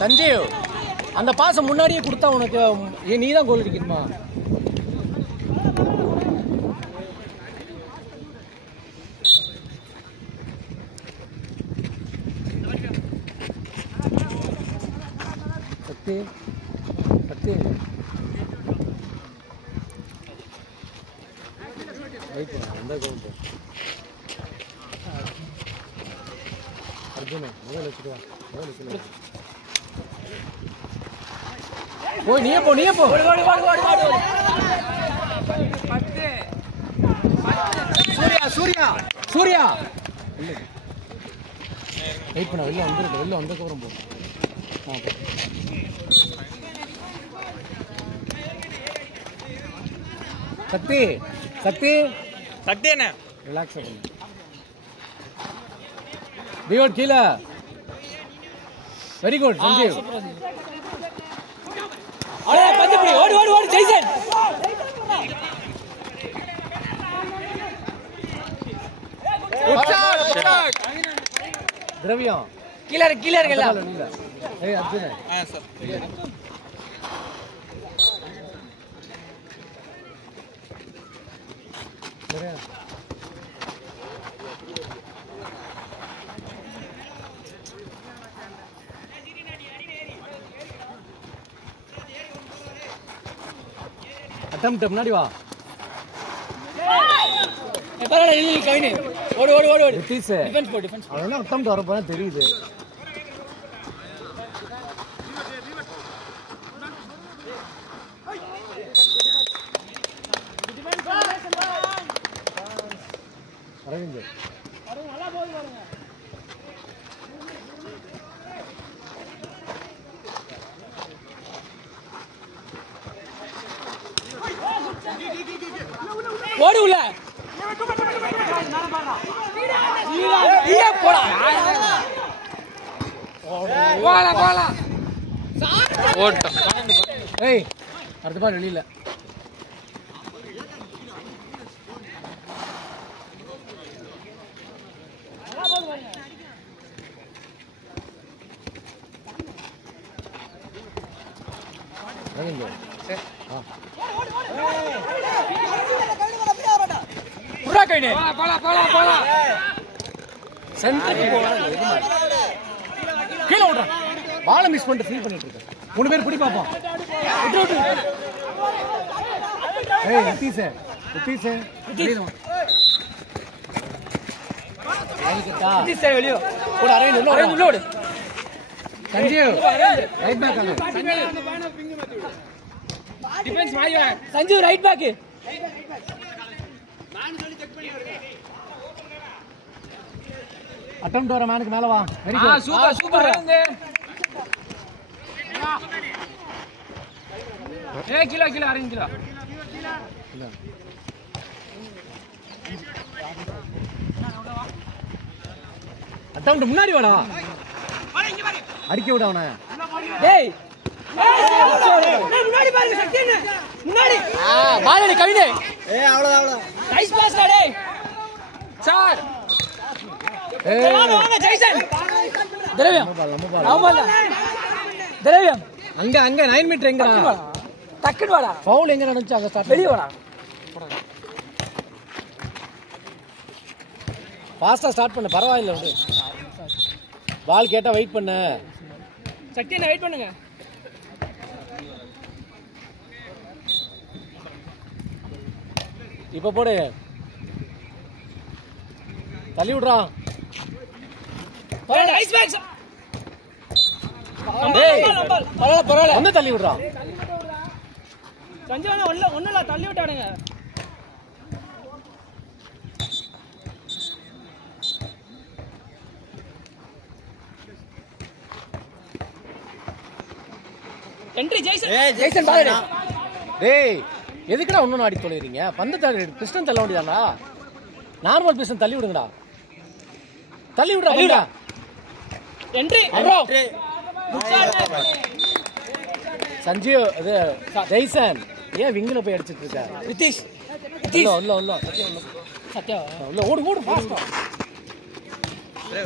சஞ்சீவ் அந்த பாசம் முன்னாடியே கொடுத்தா உனக்கு நீ தான் கோல் அடிக்கணுமா? சக்தி சக்தி எந்த கவுண்ட் அர்ஜுன முதல்ல வச்சுக்கோ. போய் நீயே போ சூர்யா சூர்யா வெயிட் பண்ண வெளில வந்ததுக்கப்புறம் போ. சக்தி என்ன ரிலாக்ஸ் பண்ணு. பியோட் கீழே வெரி குட் சஞ்சீவ். ஓடு ஜெய்சன் திரவியம் கீழே இருக்கல. ஏய் அர்ஜுன் சார் அட்டம் முன்னாடி வா. ஓடு டிஃபென்ஸ் அவனா அட்டம் வர போனா தெரியுது. அரவிந்த் நல்லா போய் பாருங்க. ஓடு உள்ள போடா ஓட்டம். ஏய் அடுத்த பால் வெளியில. கீழே விடுற பாலை மிஸ் பண்ணிட்டு ஃபீல் பண்ணிட்டு இருக்க. 3 பேர் பிடி பார்ப்போம். Sanjeev right back. அட்டம் வர மேனுக்கு மேல வா. வெரி குட் சூப்பர் ஏய் கிலோ அரேஞ்ச் கிலோ அட்டம் முன்னாடி வாடா. அடிக்க விட அவனை. டேய் முன்னாடி பாருங்க சக்தி என்ன முன்னாடி பாலடி கவினே. ஏய் அவ்வளவுதான் நைஸ் பாஸ் டேய் சார். ஏய் வாங்க ஜெய்சன். திரவியம் திரவியம் அங்க 9 மீட்டர் எங்கடா? டக்குனு வாடா. ஃபவுல் எங்க நடந்துச்சு அங்க ஸ்டார்ட் வெளிய வாடா. ஃபாஸ்டா ஸ்டார்ட் பண்ணு பரவாயில்லை. வந்து பால் கேட்டா வெயிட் பண்ணு. சக்தி என்ன வெயிட் பண்ணுங்க. இப்ப போடு தள்ளி விடுறா. நைஸ் பேக். பரவாயில்ல வந்து தள்ளி விடுறா. சஞ்சீவ் ஒண்ணுல தள்ளி விட்டானுங்க. என்ட்ரி ஜெய்சன் பாரு. டேய் எதுக்குடா ஒண்ணு ஆடி தொலைறீங்க? பந்து தள்ளி பிஸ்டன் தள்ள வேண்டியதானா? நார்மல் பிஸ்டன் தள்ளி விடுங்கடா. தள்ளி விடுறா. என்ட்ரி சஞ்சீவ் இது ஜெய்சன் ஏன் விங்கில போய் அடிச்சிட்டு இருக்க? ரிதீஷ் உள்ள சத்யா உள்ள ஓடு ஃபாஸ்டா.